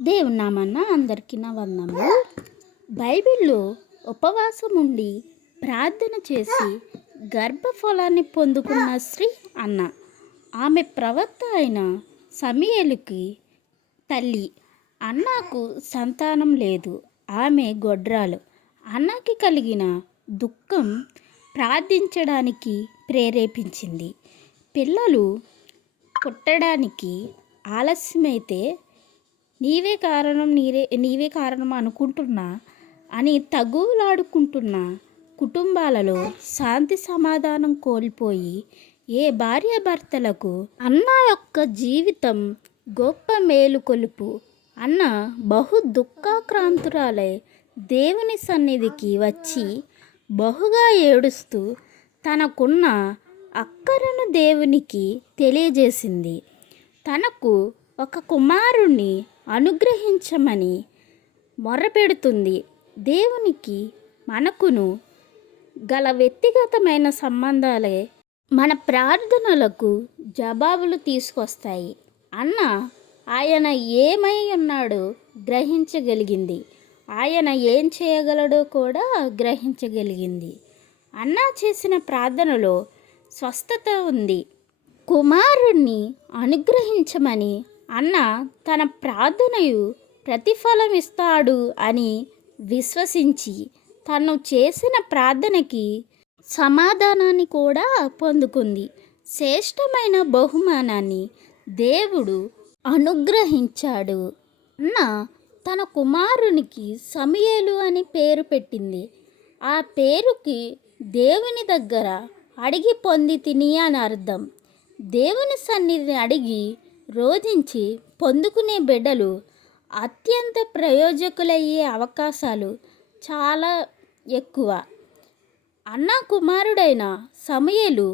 దేవుని నామన్న అందరికీ నా వందనములు. బైబిల్లో ఉపవాసం ఉండి ప్రార్థన చేసి గర్భఫలాన్ని పొందుకున్న స్త్రీ అన్న. ఆమె ప్రవక్త అయిన సమూయేలుకి తల్లి. అన్నాకు సంతానం లేదు, ఆమె గొడ్రాలు. అన్నకి కలిగిన దుఃఖం ప్రార్థించడానికి ప్రేరేపించింది. పిల్లలు పుట్టడానికి ఆలస్యమైతే నీవే కారణం అనుకుంటున్నా అని తగువులాడుకుంటున్న కుటుంబాలలో శాంతి సమాధానం కోల్పోయి ఏ భార్యాభర్తలకు అన్న యొక్క జీవితం గొప్ప మేలుకొలుపు. అన్న బహు దుఃఖాక్రాంతురాలై దేవుని సన్నిధికి వచ్చి బహుగా ఏడుస్తూ తనకున్న అక్కరను దేవునికి తెలియజేసింది. తనకు ఒక కుమారుణ్ణి అనుగ్రహించమని మొర్రపెడుతుంది. దేవునికి మనకును గల వ్యక్తిగతమైన సంబంధాలే మన ప్రార్థనలకు జవాబులు తీసుకొస్తాయి. అన్న ఆయన ఏమై ఉన్నాడో గ్రహించగలిగింది. ఆయన ఏం చేయగలడో కూడా గ్రహించగలిగింది. అన్న చేసిన ప్రార్థనలో స్వస్థత ఉంది. కుమారుణ్ణి అనుగ్రహించమని అన్న తన ప్రార్థనయు ప్రతిఫలం ఇస్తాడు అని విశ్వసించి తను చేసిన ప్రార్థనకి సమాధానాన్ని కూడా పొందుకుంది. శ్రేష్టమైన బహుమానాన్ని దేవుడు అనుగ్రహించాడు. అన్న తన కుమారునికి సమూయేలు అని పేరు పెట్టింది. ఆ పేరుకి దేవుని దగ్గర అడిగి పొంది తిని అని అర్థం. దేవుని సన్నిధిని అడిగి రోధించి పొందుకునే బిడ్డలు అత్యంత ప్రయోజకులయ్యే అవకాశాలు చాలా ఎక్కువ. అన్న కుమారుడైన సమూయేలు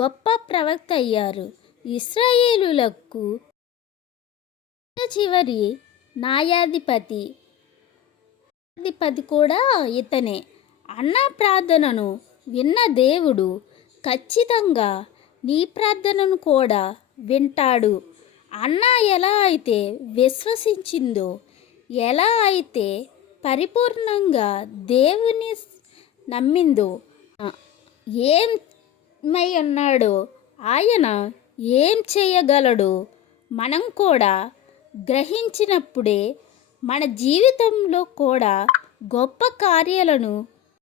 గొప్ప ప్రవక్త అయ్యారు. ఇశ్రాయేలులకు చివరి న్యాయాధిపతి కూడా ఇతనే. అన్న ప్రార్థనను విన్న దేవుడు ఖచ్చితంగా నీ ప్రార్థనను కూడా వింటాడు. అన్న ఎలా అయితే విశ్వసించిందో, ఎలా అయితే పరిపూర్ణంగా దేవుని నమ్మిందో, ఏమై ఉన్నాడో, ఆయన ఏం చేయగలడో మనం కూడా గ్రహించినప్పుడే మన జీవితంలో కూడా గొప్ప కార్యాలను